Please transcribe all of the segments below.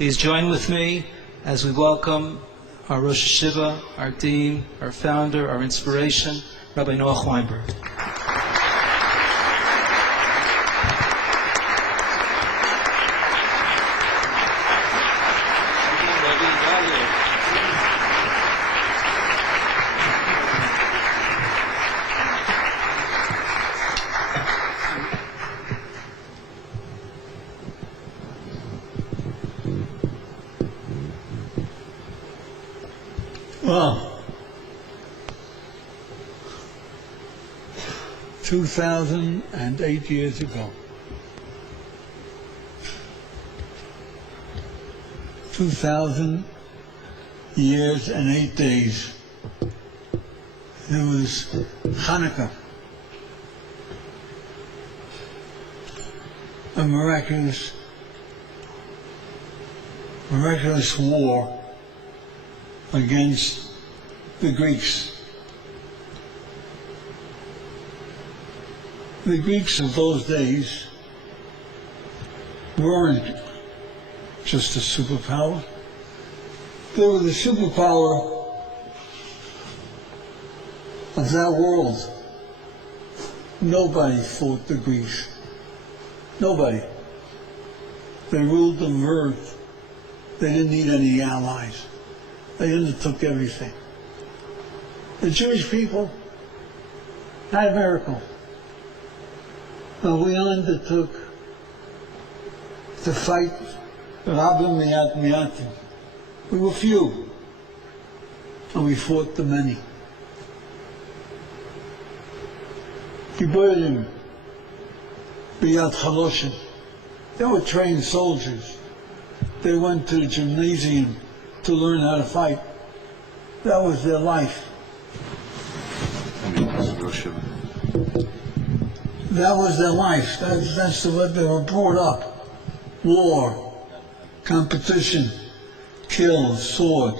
Please join with me as we welcome our Rosh Hashiva, our Dean, our founder, our inspiration, Rabbi Noach Weinberg. Well, 2008 years ago, 2000 years and 8 days, there was Hanukkah, a miraculous war against the Greeks. The Greeks of those days weren't just a superpower. They were the superpower of that world. Nobody fought the Greeks. Nobody. They ruled the earth. They didn't need any allies. They undertook everything. The Jewish people had a miracle. And we undertook to fight Rabbi Noach. We were few, and we fought the many. Giborim, Biyad Chaloshim. They were trained soldiers. They went to the gymnasium to learn how to fight. That was their life. That was their life. That's the way they were brought up. War, competition, kill, sword.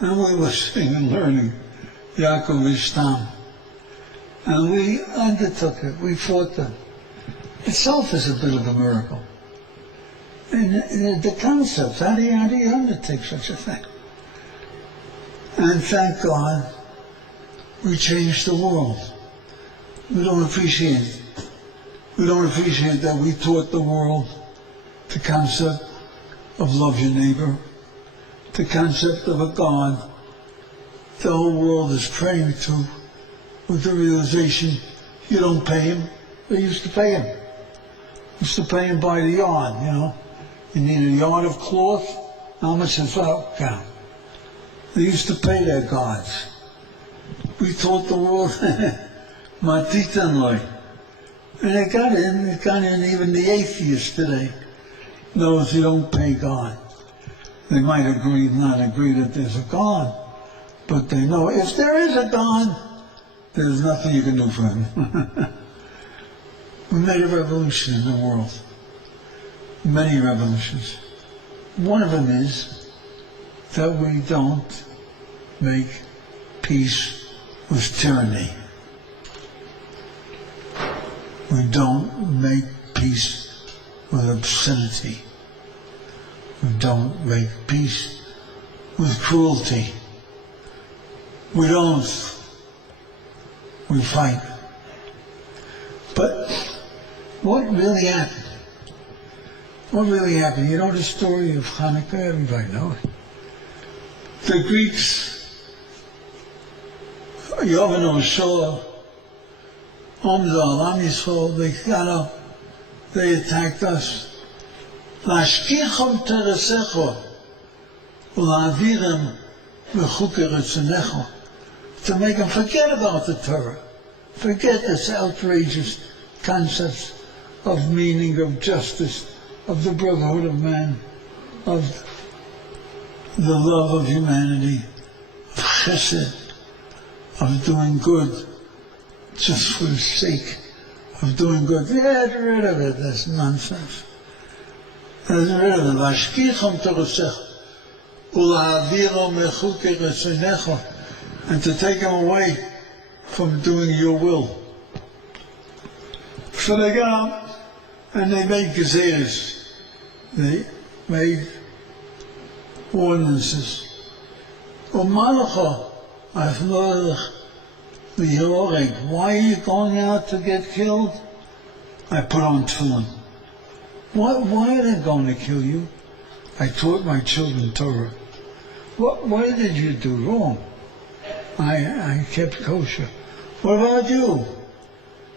And we were sitting and learning Yaakov Ishtam. And we undertook it. We fought them. Itself is a bit of a miracle. And the concepts, how do you undertake such a thing? And thank God, we changed the world. We don't appreciate it. We don't appreciate that we taught the world the concept of love your neighbor, the concept of a God the whole world is praying to, with the realization you don't pay him. They used to pay him. Used to pay him by the yard, you know. You need a yard of cloth, how much does that count? They used to pay their gods. We taught the world, Matitanloi. And it got in, even the atheists today knows you don't pay God. They might agree, not agree that there's a God, but they know if there is a God, there's nothing you can do for him. We made a revolution in the world. Many revolutions. One of them is that we don't make peace with tyranny. We don't make peace with obscenity. We don't make peace with cruelty. We don't. We fight. But what really happened? What really happened? You know the story of Hanukkah? Everybody knows it. The Greeks, Yavin Shah, Omdal, Am Yisrael, they got up, they attacked us. Lashkicham teresecho, u'la'avirem v'chuker etzenecho, to make them forget about the Torah, forget this outrageous concepts of meaning, of justice, of the brotherhood of man, of the love of humanity, of chesed, of doing good, just for the sake of doing good. Get rid of it, that's nonsense. Get rid of it. Vashkicham torosech, u'la'aviro mechuker etzenecho, and to take them away from doing your will. So they got up and they made gezeres. They made ordinances. Why are you going out to get killed? I put on tefillin. Why are they going to kill you? I taught my children Torah. What did you do wrong? I kept kosher. What about you?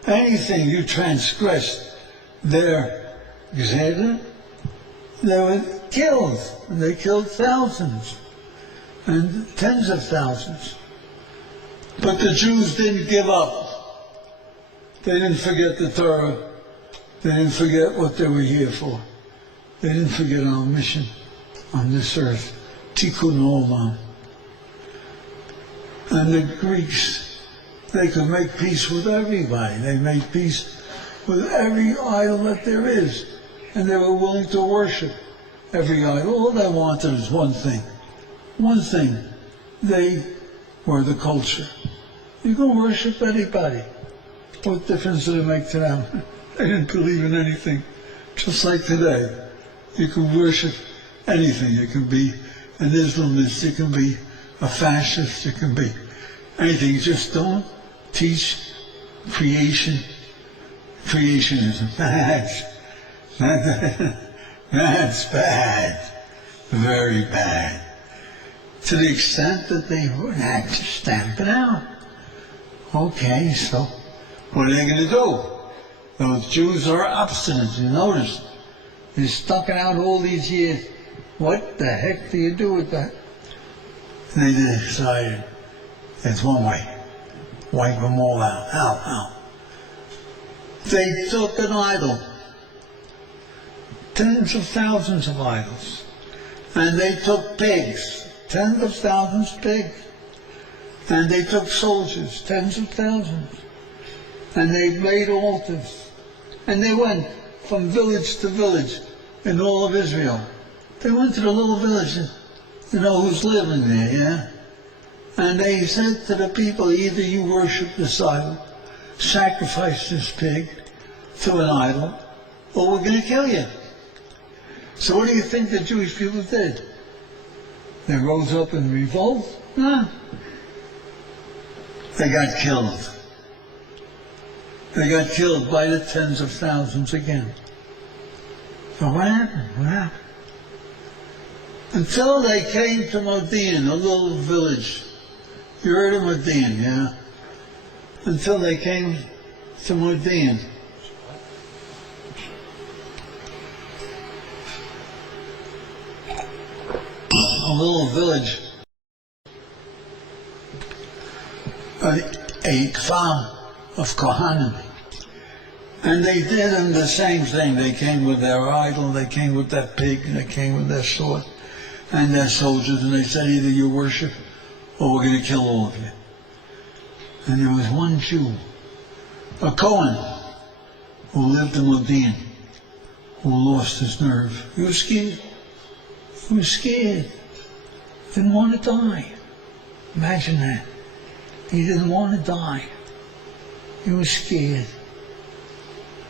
Anything you transgressed their gzera, they were killed. And they killed thousands and tens of thousands. But the Jews didn't give up. They didn't forget the Torah. They didn't forget what they were here for. They didn't forget our mission on this earth. Tikkun olam. And the Greeks, they could make peace with everybody. They made peace with every idol that there is. And they were willing to worship every idol. All they wanted is one thing. One thing. They were the culture. You can worship anybody. What difference did it make to them? They didn't believe in anything. Just like today. You can worship anything. You can be an Islamist. You can be a fascist. You can be anything. You just don't teach creation. Creation is bad. That's bad. Very bad. To the extent that they had to stamp it out. Okay, so what are they going to do? Those Jews are obstinate, you notice. They stuck it out all these years. What the heck do you do with that? And they decided, there's one way. Wipe them all out. How? They took an idol. Tens of thousands of idols. And they took pigs. Tens of thousands of pigs. And they took soldiers, tens of thousands. And they made altars. And they went from village to village in all of Israel. They went to the little village, you know who's living there, yeah? And they said to the people, either you worship this idol, sacrifice this pig to an idol, or we're going to kill you. So what do you think the Jewish people did? They rose up in revolt? No. They got killed. They got killed by the tens of thousands again. So what happened? What happened? Until they came to Modi'in, a little village. You heard of Modi'in, yeah? Until they came to Modi'in. A little village. A farm of Kohanim. And they did them the same thing. They came with their idol, they came with that pig, and they came with their sword and their soldiers, and they said either you worship or we're going to kill all of you. And there was one Jew, a Cohen, who lived in Modi'in, who lost his nerve. He was scared. He was scared. Didn't want to die. Imagine that. He didn't want to die. He was scared.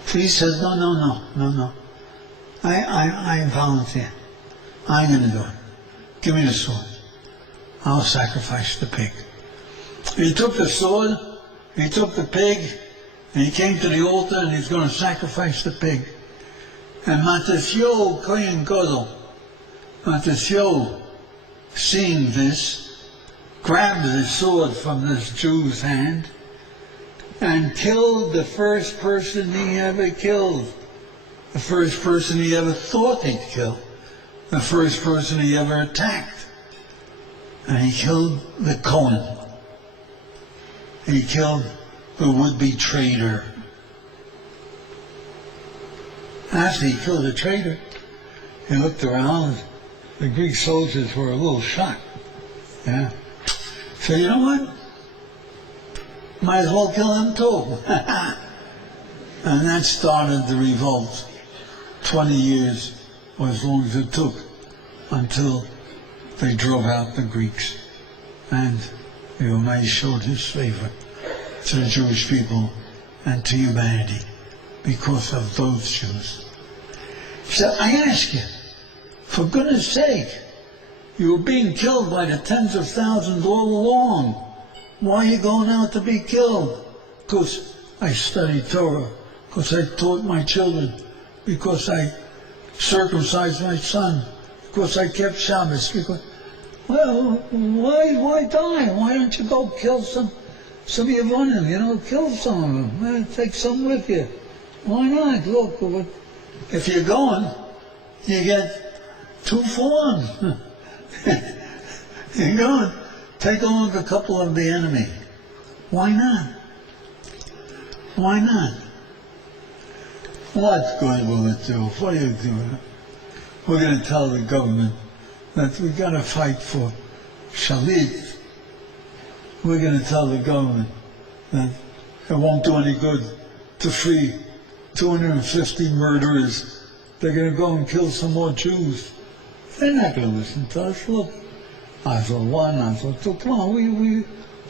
Priest says, no. I volunteer. I'm going to do it. Give me the sword. I'll sacrifice the pig. He took the sword, he took the pig, and he came to the altar and he's going to sacrifice the pig. And Matisyo Kohen Gadol, Matisyo, seeing this, grabbed the sword from this Jew's hand and killed the first person he ever killed, the first person he ever thought he'd kill, the first person he ever attacked. And he killed the Cohen. He killed the would-be traitor. After he killed the traitor, he looked around. The Greek soldiers were a little shocked. Yeah. So you know what? Might as well kill him too. And that started the revolt. 20 years, or as long as it took, until they drove out the Greeks. And the Almighty showed his favor to the Jewish people and to humanity because of those Jews. So I ask you, for goodness sake, You were being killed by the tens of thousands all along. Why are you going out to be killed? Because I studied Torah, because I taught my children, because I circumcised my son, because I kept Shabbos. Because, well, why die? Why don't you go kill some Yevonim, kill some of them. Take some with you. Why not? Look, if you're going, you get 2 for 1. You're going, take along a couple of the enemy. Why not? Why not? What good will it do? What are you doing? We're going to tell the government that we've got to fight for Shalit. We're going to tell the government that it won't do any good to free 250 murderers. They're going to go and kill some more Jews. They're not going to listen to us. Look, Azor 1, Azor 2, come on,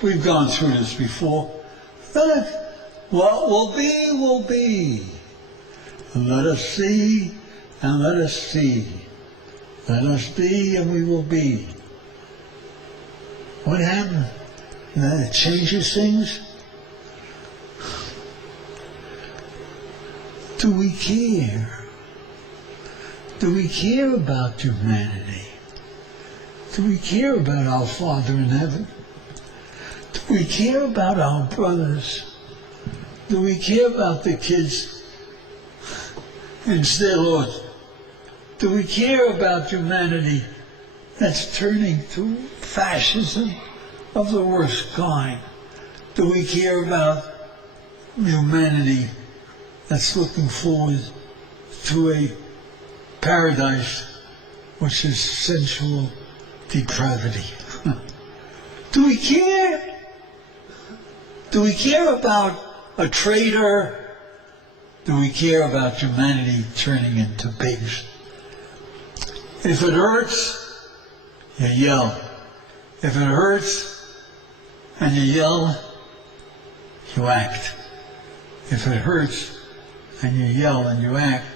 we've gone through this before. That what will be, will be. Let us see, and let us see. Let us be, and we will be. What happened? That it changes things? Do we care? Do we care about humanity? Do we care about our Father in heaven? Do we care about our brothers? Do we care about the kids in Sderot? Do we care about humanity that's turning to fascism of the worst kind? Do we care about humanity that's looking forward to a paradise which is sensual depravity? Do we care? Do we care about a traitor? Do we care about humanity turning into pigs? If it hurts, you yell. If it hurts and you yell, you act. If it hurts and you yell and you act,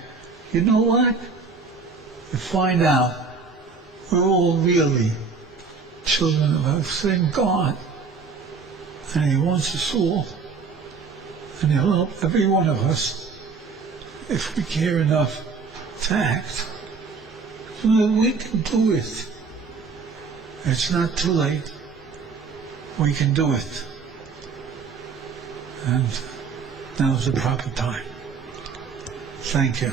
you know what? You find out we're all really children of a same God. And He wants us all. And He'll help every one of us if we care enough to act. So that we can do it. It's not too late. We can do it. And now's the proper time. Thank you.